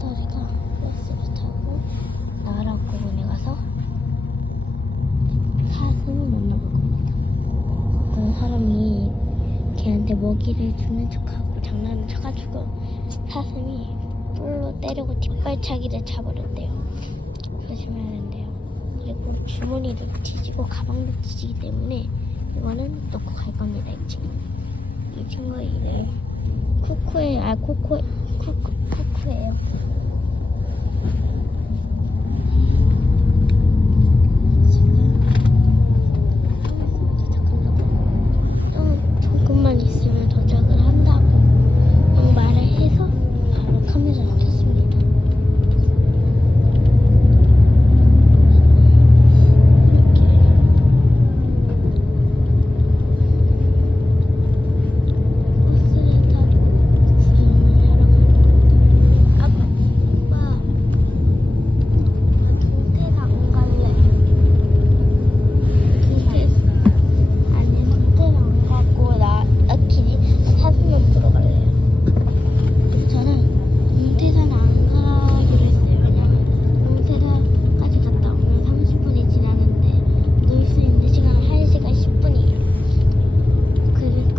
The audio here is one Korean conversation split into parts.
저희가 버스를 타고 나라공원에 가서 사슴을 만나볼 겁니다. 어떤 사람이 걔한테 먹이를 주는 척하고 장난을 쳐가지고 사슴이 뿔로 때리고 뒷발차기를 차버렸대요. 조심해야 된대요. 그리고 주머니도 뒤지고 가방도 뒤지기 때문에 이거는 놓고 갈 겁니다. 이 친구 이름 쿠쿠예요. 쿠쿠예요. 조금만 있으면 도착을 한다고 말을 해서 바로 카메라를 켰습니다. 이렇게 버스를 타고 구경을 하러 갑니다. 아빠, 나 동태가 안 갈래. 동태가 안 가고 나끼리 사슴만 보러 갈래요. 저는 동태산 안 가기로 했어요. 왜냐면 동태산까지 갔다 오면 30분이 지나는데 놀 수 있는 시간은 1시간 10분이에요. 그래서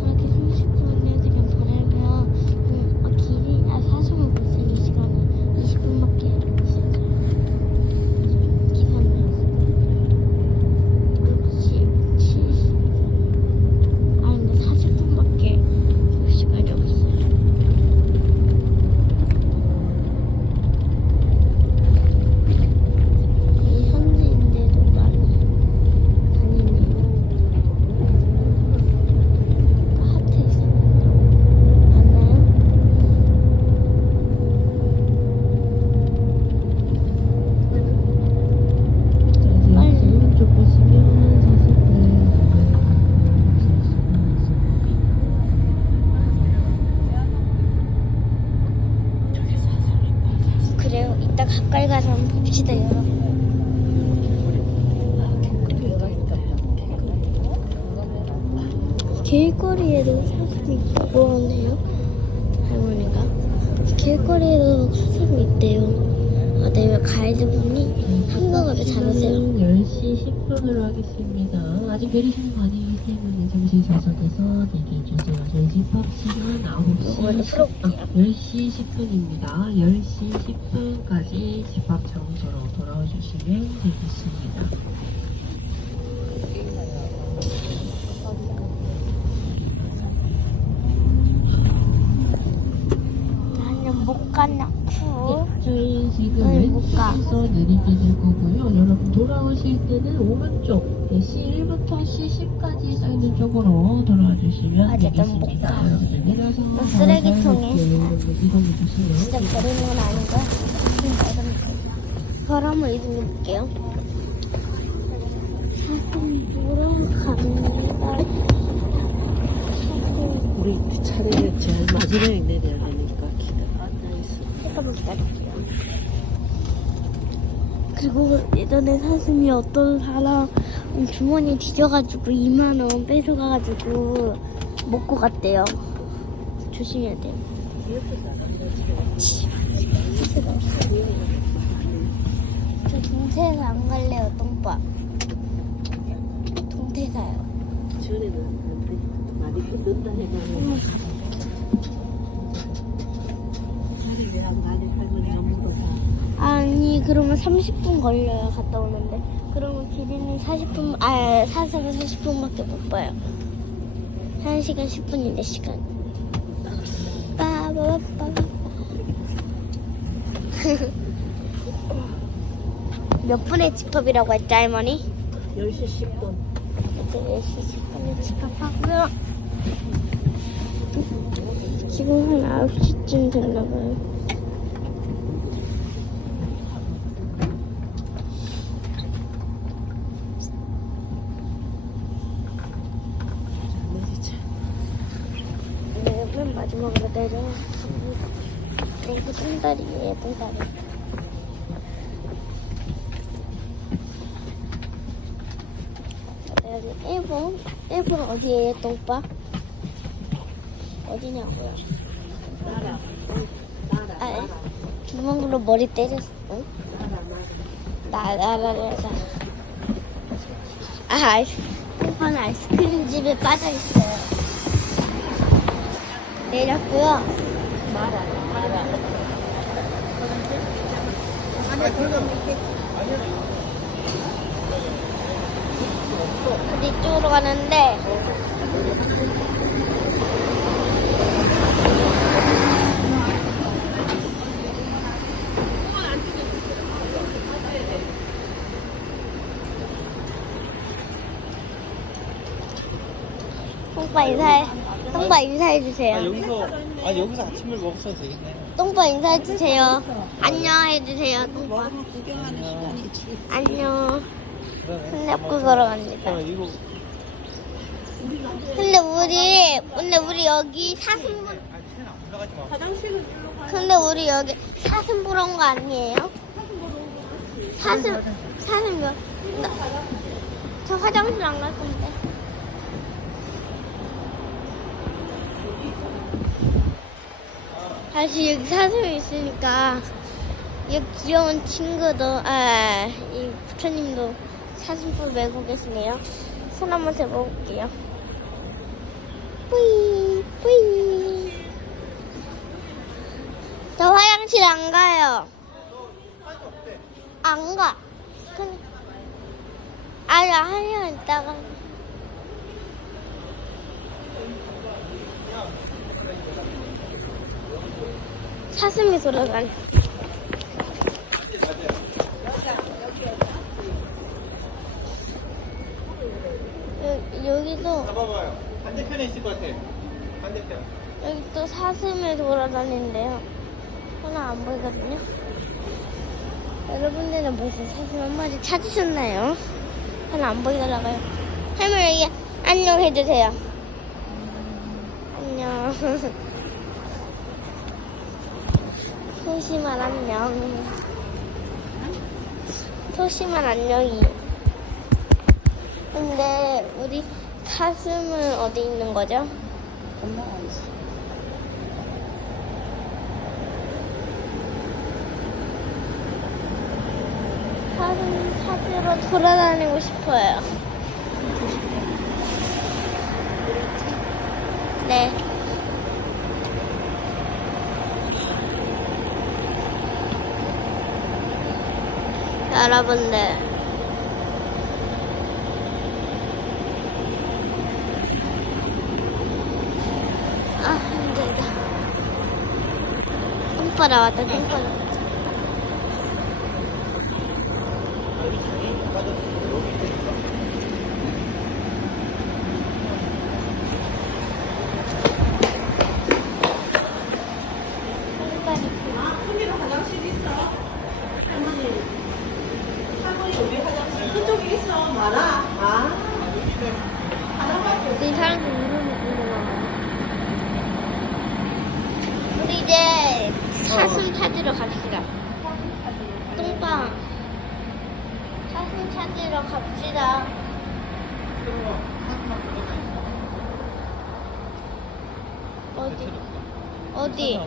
그렇게 30분을 그냥 보내면 사슴을 볼 수 있는 시간은 20분밖에 없어요. 기사는 60, 70 근데 40분밖에 볼 시간이 없어요. 이 현지인들도 많이 다니네요. 하트 있었는데 맞나요? 빨리. 오른쪽 보시면 그래요. 이따 가까이 가서 한번 봅시다, 여러분. 길거리에도 사슴이 있다고 하네요. 할머니가 길거리에도 사슴이 있대요. 네, 가이드분이 한국어를 잘하세요. 10시 10분으로 하겠습니다. 아직 내리시는 거 아니기 때문에 잠시 좌석에서 대기해주세요. 저희 집합 시간 10시 10분입니다. 10시 10분까지 집합 장소로 돌아와 주시면 되겠습니다. 나는 못 가냐고. 저희 지금 못 가. 왼쪽에서 내리게 될 거고요. 여러분 돌아오실 때는 오른쪽 C1부터 C10까지 쌓이는 쪽으로 돌아와 주시면 아직 좀 되겠습니다. 못 가. 여러분들 내려서 쓰레기통에 이동해 주시면 진짜 버리는 건 아닌 거야? 바람을 이동해 볼게요. 사슴 보러 갑니다. 우리 차례를 제일 마지막에 내려야 하니까 앉아있어. 잠깐만 기다릴게요. 그리고 예전에 사슴이 어떤 사람 주머니에 뒤져가지고 2만 원 뺏어가가지고 먹고 갔대요. 조심해야 돼요. 저 동태사 안 갈래요, 똥밥. 동태사요. 전에는 많이 뜯는다 해가지고 자리 왜 안 가냐 할머니 너무 거다. 아니, 그러면 30분 걸려요, 갔다 오는데. 그러면 길이는 40분, 사슴은 40분밖에 못 봐요. 1시간 10분인데, 시간. 빠바바바바. 몇 분의 집합이라고 했죠, 할머니? 10시 10분. 이제 10시 10분에 집합하고요. 지금 한 9시쯤 됐나봐요. 네, 맨 마지막으로 내려왔습니다. 여기 똥다리예요, 똥다리. 여기 일본 어디예요, 똥빠? 어디냐고요? 나라. 아, 주먹으로 머리 때렸어. 나라라라. 아, 콩파는 아이스크림 집에 빠져 있어요. 내렸고요. 우리 이쪽으로 가는데. 똥빠 인사해 주세요. 여기서 아침을 먹었어도 되겠네. 똥빠 인사해 주세요. 안녕해 주세요. 똥빠. 안녕. 손잡고 걸어갑니다. 이거 근데 우리 여기 근데 우리 여기 사슴 보러 온 거 아니에요? 사슴 저 화장실 안 갈 건데. 다시 여기 사슴이 있으니까 이 귀여운 친구도 이 부처님도 사슴뿔 메고 계시네요. 손 한번 대볼게요. 뿌이 뿌이. 저 화장실 안 가요. 안 가. 아니 한 시간 있다가. 사슴이 돌아다니. 여기도 봐봐요. 반대편에 있을 것 같아. 반대편. 여기 또 사슴이 돌아다니는데요. 하나 안 보이거든요. 여러분들은 벌써 사슴 한 마리 찾으셨나요? 하나 안 보이더라고요. 할머니 안녕 해주세요. 안녕. 소심한 안녕. 소심한 안녕이. 근데 우리 사슴은 어디 있는 거죠? 사슴 찾으러 돌아다니고 싶어요. 네. 여러분들. 힘들다. 똥빠 나왔다, 똥빠 나왔다. 언니는 화장실 있어? 언니 할머니 여기 화장실 그쪽에 있어? 많아? 우리 사람들 이러는구나. 우리 이제 사슴 찾으러 갑시다. 똥빵. 사슴 찾으러 갑시다. 어디?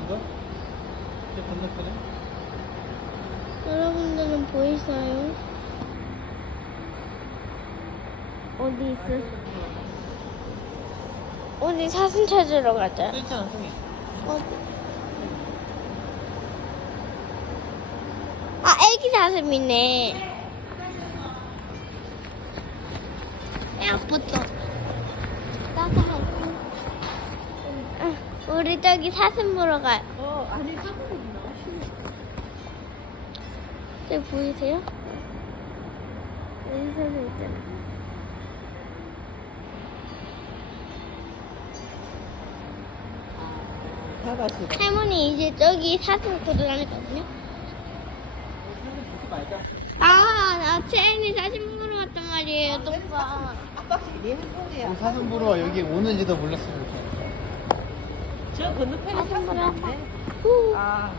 건너편에? 여러분들은 보이세요? 어디 있어? 우리 사슴 찾으러 가자. 있잖아, 형이. 어디? 아, 애기 사슴이네. 아프다. 우리 저기 사슴 보러 가요. 아니 사슴이구나. 저기 보이세요? 여기 사슴 있잖아. 나가시다. 할머니 이제 저기 사슴 돌아다니거든요. 나 채은이 사진 보러 왔단 말이에요, 똥봐. 아빠씩 얘는 소리야. 사슴 보러 여기 오는지도 몰랐어요. 저 건너편에 사슴 보러 사슴 왔다. 있는데. 후. 아.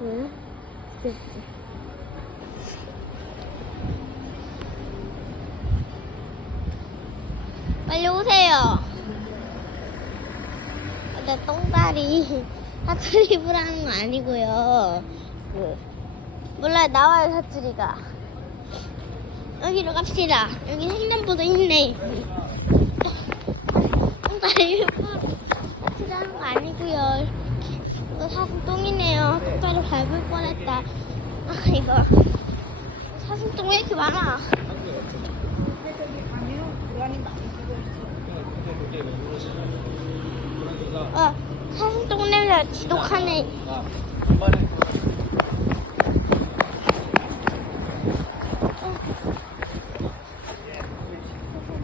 뭐야? 됐지. 빨리 오세요. 내 똥다리 사투리부로 하는 거 아니고요. 몰라요. 나와요 사투리가. 여기로 갑시다. 여기 횡단보도 있네. 똥다리 일부러 사투리 하는 거 아니고요. 이거 사슴똥이네요. 똑바로 밟을 뻔했다. 아 이거 사슴똥 왜 이렇게 많아? 사슴똥 냄새 지독하네.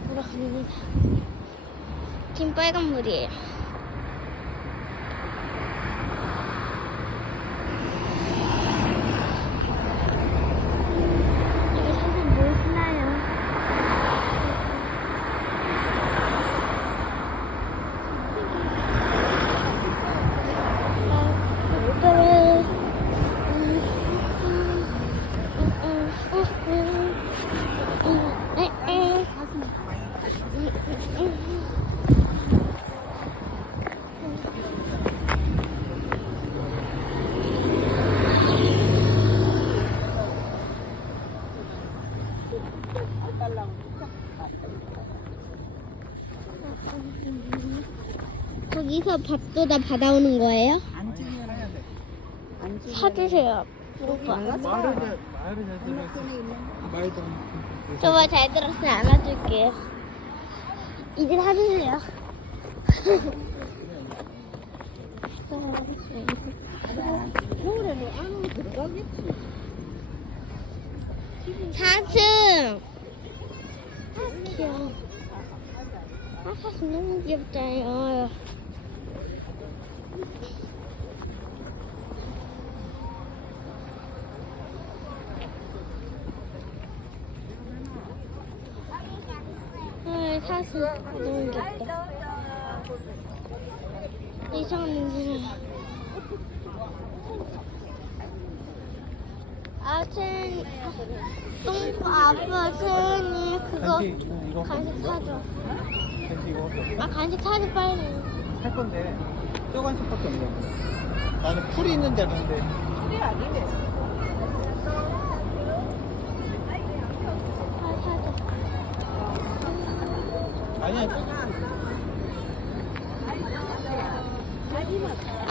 보러 갑니다. 지금 빨간 물이에요. 여기 사슴 뭐 있나요? 거기서 밥도 다 받아오는 거예요? 사주세요. 오빠. 말을 말도 저말 잘 들었으면 안아줄게요. 이제 사주세요. 겨울에는 안으로 들어가겠지. 사슴. 귀여워. 사슴 너무 귀엽잖아요. 사슴 너무 귀엽다. 이상한 냄새나. 아빠 세연이 그거 간식 사줘. 간식 사줘 빨리. 살 건데 뼈간식밖에 없는 거. 나는 풀이 있는 줄 알았는데. 그게 아니네. 사줘. 아니야. 아